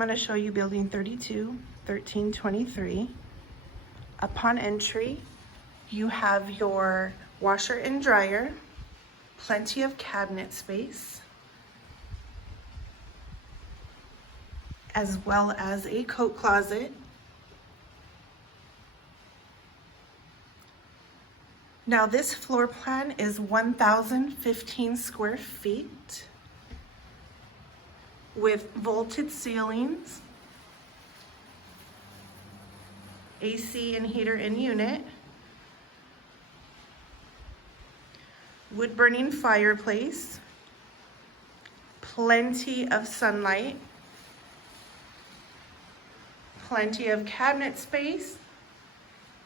going to show you building 32, 1323. Upon entry, you have your washer and dryer, plenty of cabinet space, as well as a coat closet. Now this floor plan is 1,015 square feet with vaulted ceilings, AC and heater in unit, wood burning fireplace, plenty of sunlight, plenty of cabinet space,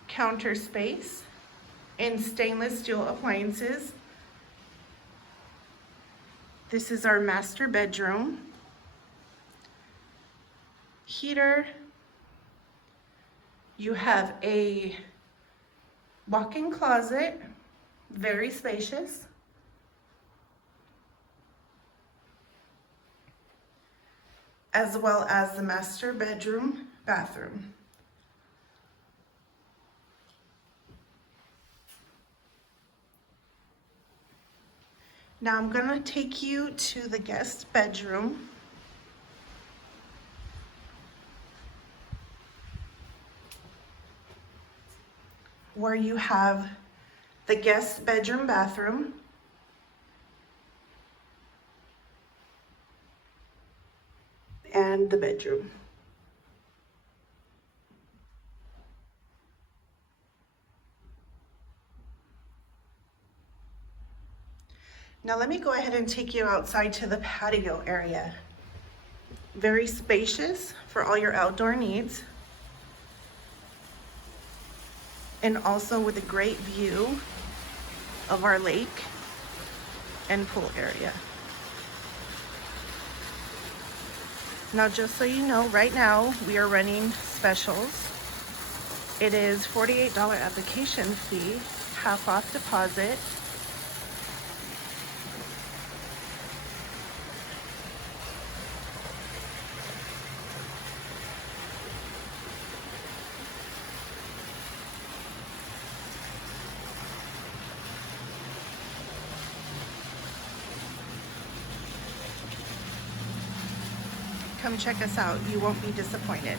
counter space, and stainless steel appliances. This is our master bedroom. Heater. You have a walk-in closet, very spacious. As well as the master bedroom, bathroom. Now I'm going to take you to the guest bedroom. Where you have the guest bedroom bathroom. And the bedroom. Now let me go ahead and take you outside to the patio area. Very spacious for all your outdoor needs. And also with a great view of our lake and pool area. Now just so you know, right now we are running specials. It is $48 application fee, half off deposit. Come check us out. You won't be disappointed.